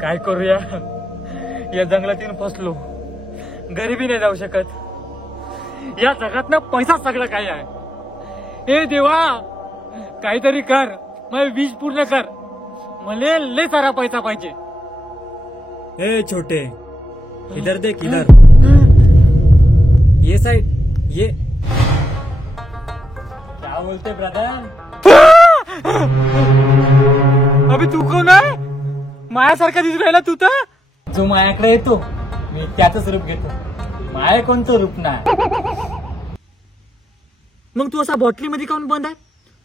काय करूया, या जंगलात येऊन फसलो. गरिबी नाही जाऊ शकत. या जगात ना पैसा सगळं काय आहे. हे देवा, काहीतरी कर, माझे विश पूर्ण कर. मला लय सारा पैसा पाहिजे. ए छोटे, इधर देख, इधर ये साइड ये. क्या बोलते ब्रदर? अबे तू कोण आहे? मायासारखा दिसून राहिला तू तर. जो मायाकडे येतो मी त्याच रूप घेतो. माया कोणतं रूप ना. मग तू असा बॉटलीमध्ये काऊन बंद आहे?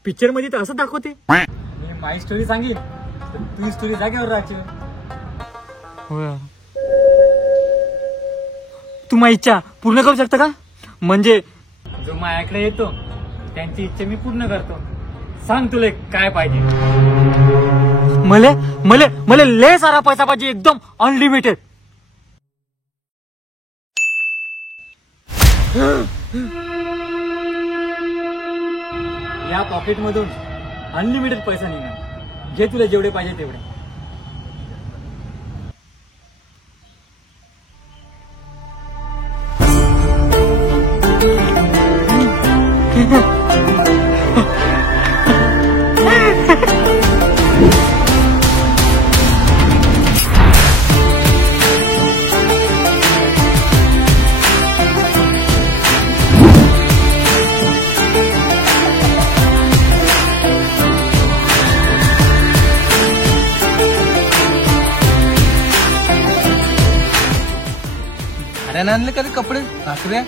पिक्चर मध्ये तर असं दाखवते. मी माई स्टोरी सांगेन, तू स्टोरी जागेवर राहते. तू माझी इच्छा पूर्ण करू शकता का? म्हणजे जो माझ्याकडे येतो त्यांची इच्छा मी पूर्ण करतो. सांग तुला काय पाहिजे? मले मले मले लय सारा पैसा पाहिजे, एकदम अनलिमिटेड. या पॉकेट मधून अनलिमिटेड पैसा निघणार. घे तुला जेवढे पाहिजे तेवढे. अरे आणले का रे कपडे भाकऱ्या?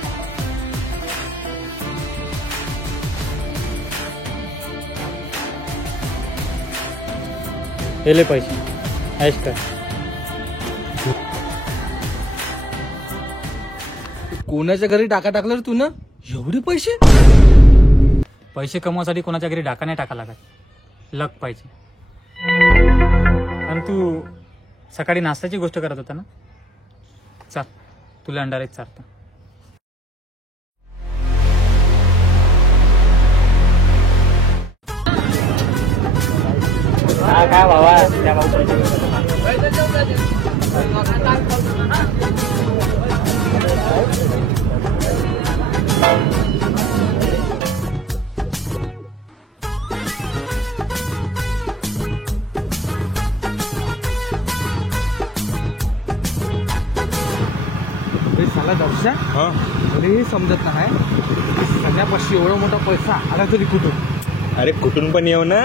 हेले पैसे ऐश कर. कोणाच्या घरी टाका टाकलं रे तू ना? एवढे पैसे? पैसे कमवासाठी कोणाच्या घरी डाका नाही टाका लागत. लक पाहिजे. आणि तू सकाळी नाश्त्याची गोष्ट करत होता ना? चल तुला अंडारेच चारतो. काय बाबा त्या साला दर्शा अरे समजत नाही. सगळ्यापाशी एवढा मोठा पैसा आला तरी कुठून? अरे कुठून पण येऊ ना,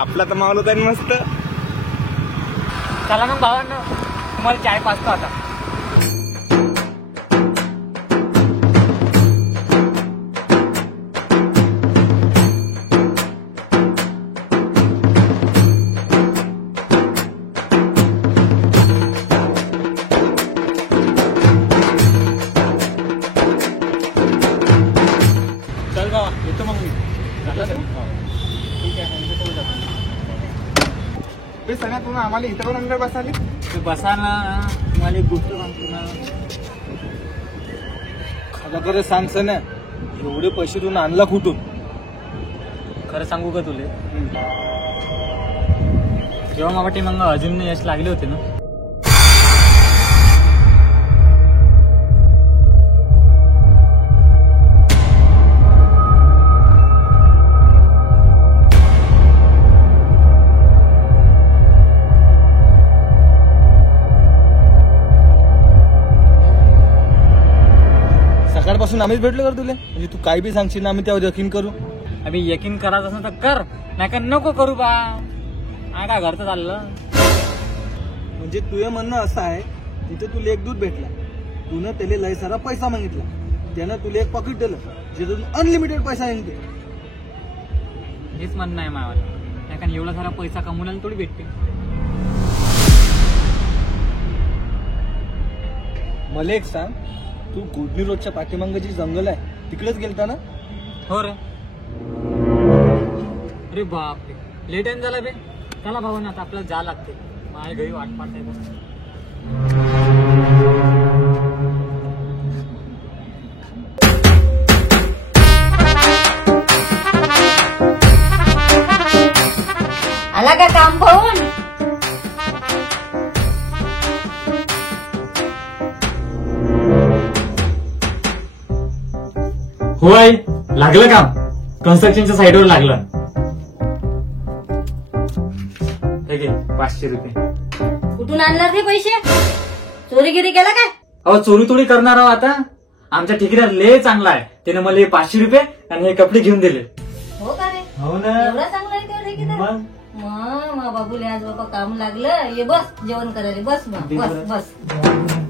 आपला तर मावलं होता मस्त. चला मग भावांनो, तुम्हाला चाय पाचतो आता. चल बाबा, येतो मग मी. ठीक आहे. सगळ्यात आम्हाला इथं पण अंदर बसाले. बसा ना, मला एक गोष्ट सांगतो ना. खरं खरं सांगस ना, एवढे पैसे तू आणला कुठून? खरं सांगू का तुले? जेव्हा मला टीम अजून यश लागले होते ना, सकाळपासून आम्हीच भेटलो कर तुले. म्हणजे तू काय बी सांगशील ना, आम्ही त्यावर यकीन करू. अभि यकीन करायचं असेल तर कर, नाही का नको करू बा. काय घरचं चाललं. म्हणजे तुझं म्हणणं असं आहे, तिथे तुला एक दूध भेटला, तू त्याला लय सारा पैसा मागितला, त्यानं तुला एक पॉकेट दिलं ज्यातून अनलिमिटेड पैसा निघते. हेच म्हणणं आहे मावाला. नाही का एवढा सारा पैसा कमवल्याला थोडी भेटते. मला एक सांग, तू गुडनी रोडच्या पाठीमागं जी जंगल आहे तिकडेच गेलता ना? हो रे. अरे बापरे, लेट टाइम झाला बे. चला भावांना, आता आपल्याला जा लागते. माझ्या घरी वाट पाहताय बस. आला का काम पाहून? हो आई, लागलं काम. कन्स्ट्रक्शनच्या साईडवर लागलं. हे घे 500 रुपये. कुठून आणणार ते पैसे? चोरीगिरी केला काय? अहो चोरी तोडी करणार आहो आता. आमच्या ठेकेदार लय चांगला आहे. त्याने मला हे 500 रुपये आणि हे कपडे घेऊन दिले. हो का रे? हो ना. एवढा चांगला आहे का ठेकेदार? मग मग बाबूले आज बाबा काम लागलं. ये बस जेवण करायला. बस बस बस.